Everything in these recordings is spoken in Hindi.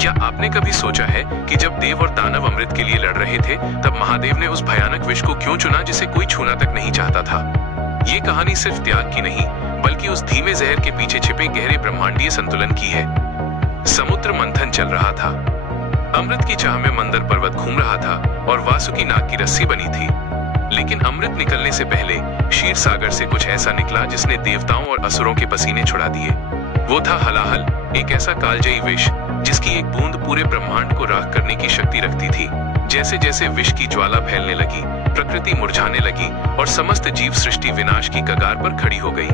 क्या आपने कभी सोचा है कि जब देव और दानव अमृत के लिए लड़ रहे थे, तब महादेव ने उस भयानक विष को क्यों चुना जिसे कोई छूना तक नहीं चाहता था? ये कहानी सिर्फ त्याग की नहीं, बल्कि उस धीमे जहर के पीछे छिपे गहरे ब्रह्मांडीय संतुलन की है। समुद्र मंथन चल रहा था। अमृत की चाह में मंदर पर्वत घूम रहा था और वासुकी नाग की रस्सी बनी थी। लेकिन अमृत निकलने से पहले क्षीर सागर से कुछ ऐसा निकला जिसने देवताओं और असुरों के पसीने छुड़ा दिए। वो था हलाहल, एक ऐसा कालजयी विष जिसकी एक बूंद पूरे ब्रह्मांड को राख करने की शक्ति रखती थी। जैसे जैसे विष की ज्वाला फैलने लगी, प्रकृति मुरझाने लगी और समस्त जीव सृष्टि विनाश की कगार पर खड़ी हो गई।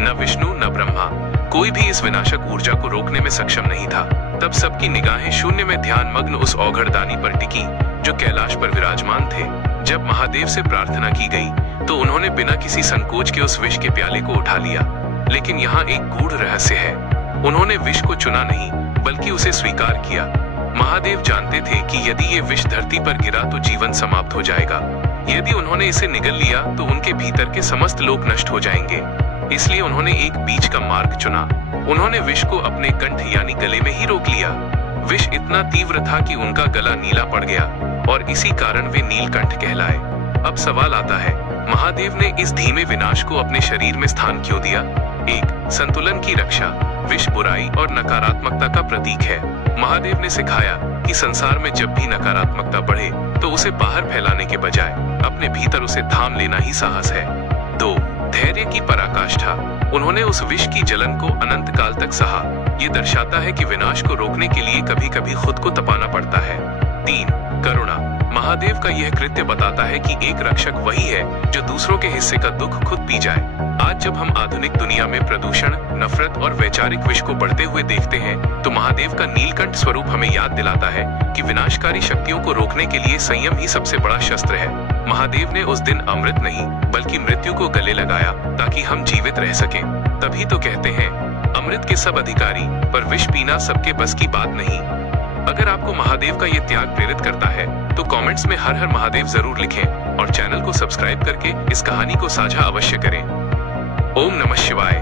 न विष्णु न ब्रह्मा, कोई भी इस विनाशक ऊर्जा को रोकने में सक्षम नहीं था। तब सबकी निगाहें शून्य में ध्यान मग्न उस औघड़दानी पर टिकी जो कैलाश पर विराजमान थे। जब महादेव से प्रार्थना की गई तो उन्होंने बिना किसी संकोच के उस विष के प्याले को उठा लिया। लेकिन यहाँ एक गूढ़ रहस्य है। उन्होंने विष को चुना नहीं, बल्कि उसे स्वीकार किया। महादेव जानते थे कि यदि ये विष धरती पर गिरा तो जीवन समाप्त हो जाएगा। यदि उन्होंने इसे निगल लिया तो उनके भीतर के समस्त लोग नष्ट हो जाएंगे। इसलिए उन्होंने एक बीच का मार्ग चुना। उन्होंने विष को अपने कंठ यानी गले में ही रोक लिया। विष इतना तीव्र था कि उनका गला नीला पड़ गया और इसी कारण वे नीलकंठ कहलाए। अब सवाल आता है, महादेव ने इस धीमे विनाश को अपने शरीर में स्थान क्यों दिया? एक, संतुलन की रक्षा। विष बुराई और नकारात्मकता का प्रतीक है। महादेव ने सिखाया कि संसार में जब भी नकारात्मकता बढ़े तो उसे बाहर फैलाने के बजाय अपने भीतर उसे थाम लेना ही साहस है। 2, धैर्य की पराकाष्ठा। उन्होंने उस विष की जलन को अनंत काल तक सहा। ये दर्शाता है कि विनाश को रोकने के लिए कभी कभी खुद को तपाना पड़ता है। 3, करुणा। महादेव का यह कृत्य बताता है कि एक रक्षक वही है जो दूसरों के हिस्से का दुख खुद पी जाए। आज जब हम आधुनिक दुनिया में प्रदूषण, नफरत और वैचारिक विष को बढ़ते हुए देखते हैं, तो महादेव का नीलकंठ स्वरूप हमें याद दिलाता है कि विनाशकारी शक्तियों को रोकने के लिए संयम ही सबसे बड़ा शस्त्र है। महादेव ने उस दिन अमृत नहीं, बल्कि मृत्यु को गले लगाया ताकि हम जीवित रह सकें। तभी तो कहते हैं, अमृत के सब अधिकारी, पर विष पीना सबके बस की बात नहीं। अगर आपको महादेव का ये त्याग प्रेरित करता है तो कमेंट्स में हर हर महादेव जरूर लिखें और चैनल को सब्सक्राइब करके इस कहानी को साझा अवश्य करें। ओम नमः शिवाय।